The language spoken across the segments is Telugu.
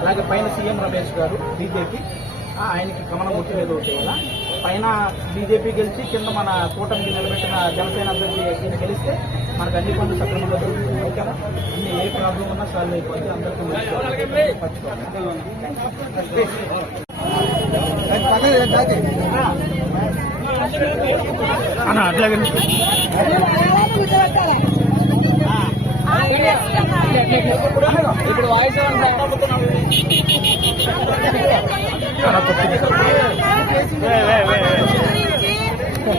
అలాగే పైన సీఎం రమేష్ గారు బీజేపీ, ఆయనకి కమలం గుర్తు మీద ఓటేయాలా. పైన బీజేపీ గెలిచి కింద మన కూటమికి నిలబెట్టిన జనసేన అభ్యర్థి గెలిస్తే మనకు అన్ని పనులు సక్రమంగా దొరుకుతుంది. ఓకేనా, అన్ని ఏ ప్రాబ్లం ఉన్నా సాల్వ్ అయిపోయింది. అందరికీ అట్లాగే ఇప్పుడు వాయిస్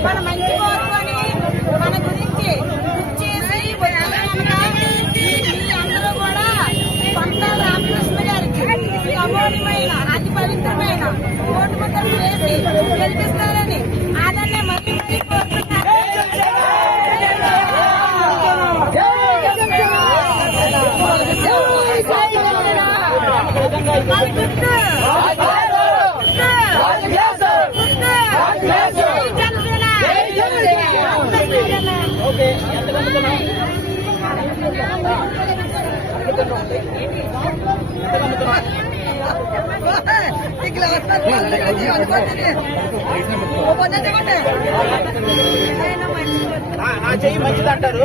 మన మంచి కోరుకొని మన గురించి చేసి అందరూ కూడా కొంత రామకృష్ణ గారికి అమూల్యమైన అతి పవిత్రమైన ఓటు ముద్రలు వేసి గెలిపిస్తారని ఆదరణ మరీ మరీ కోరుతున్నారు. నా చెయ్యి మంచిది అంటారు.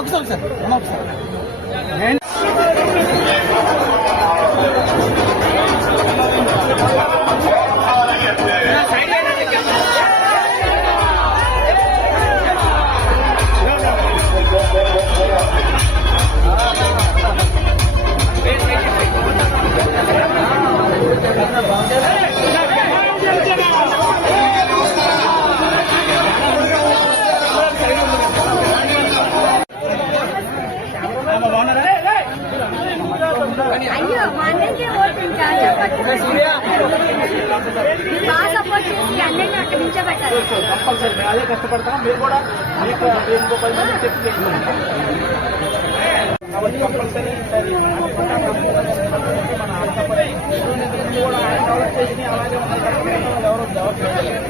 ఒకసారి సార్ ఒకసారి అయ్యో మా అన్నయ్యకి ఓటించాలి. సపోర్ట్ చేసి అన్నింటినీ అక్కడ నిల్చోబెట్టాలి. కంపల్సరీ మేము అదే కష్టపడతాం. మీరు కూడా మీకు ఇంకో 10 మంది చెప్పి చేసుకోండి. కాబట్టి కంపల్సరీ మన ఆంధ్రప్రదేశ్ కూడా ఆయన డెవలప్ చేసి అలాగే ఎవరు డెవలప్ చేయలేదు.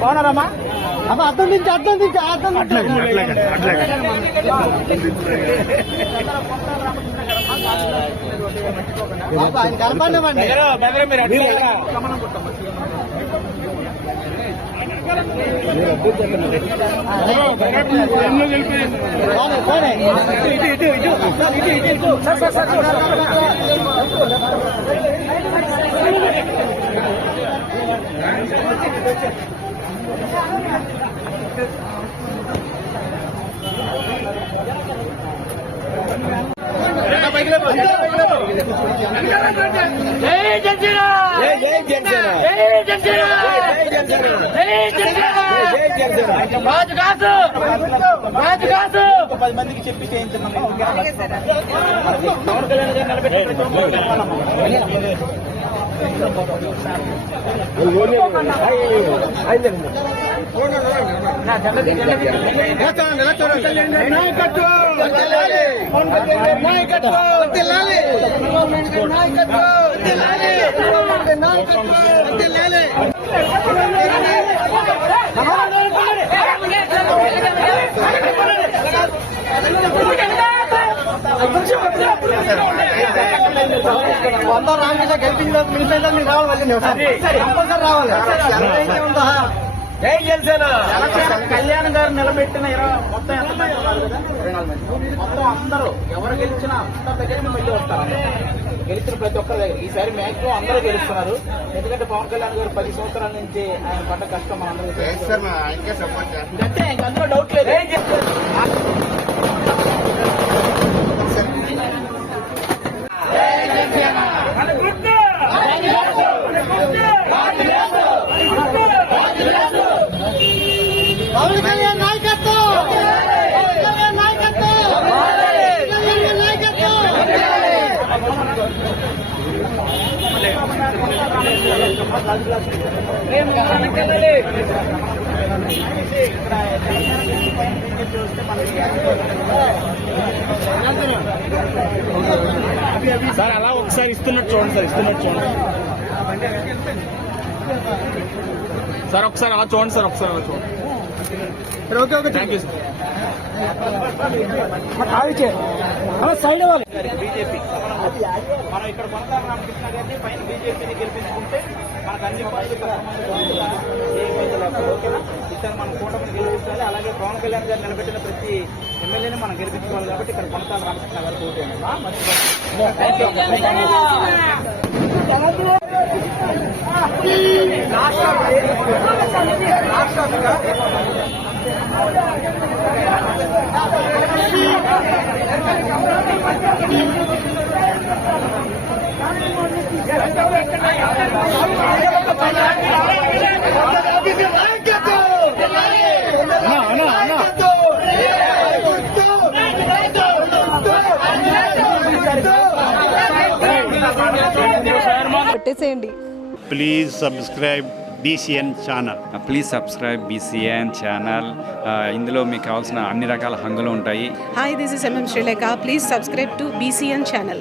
బాగున్నారమ్మా? అమ్మ అర్థం నుంచి ఆయన కనపడమండి. గమనం కొట్టమ్మా. ఒక 10 మందికి చెప్పి చేయించమమ్మా. పవన్ కళ్యాణ్ గారు నిలబెట్టి కళ్యాణ్ గారు నిలబెట్టిన మొత్తం ఎంత మంది ఉన్నారు కదా? 24 మంది. మొత్తం అందరూ ఎవరు గెలిచినా అందరి దగ్గర మళ్ళీ వస్తారు. గెలిచిన ప్రతి ఒక్కరి దగ్గర ఈసారి మ్యాక్సిమం అందరూ గెలుస్తున్నారు. ఎందుకంటే పవన్ కళ్యాణ్ గారు 10 సంవత్సరాల నుంచి ఆయన పడ్డ కష్టం మనందరికీ అంటే ఇంక అందులో డౌట్ లేదు. పవన్ కళ్యాణ్ నాయకత్వం, సార్ అలా ఒకసారి ఇస్తున్నట్టు చూడండి సార్, ఇస్తున్నట్టు చూడండి సార్, ఒకసారి అలా చూడండి సార్, ఒకసారి అలా చూడండి. Okay thank you sir. Side అవ్వాలి. బీజేపీ మనం ఇక్కడ కొనసాగ రామకృష్ణ గారిని పైన బీజేపీని గెలిపించుకుంటే మనకు అన్ని ఓకేనా? ఈసారి మనం కూటమిని గెలిపించాలి. అలాగే పవన్ కళ్యాణ్ గారు నిలబెట్టిన ప్రతి ఎమ్మెల్యేని మనం గెలిపించుకోవాలి. కాబట్టి ఇక్కడ కొనసాగ రామకృష్ణ గారు పెట్టేసేయండి. Please subscribe BCN channel. Please subscribe BCN channel. ఇందులో మీకు కావాల్సిన అన్ని రకాల హంగులు ఉంటాయి. Hi, this is MM Srilekha. Please subscribe to BCN channel.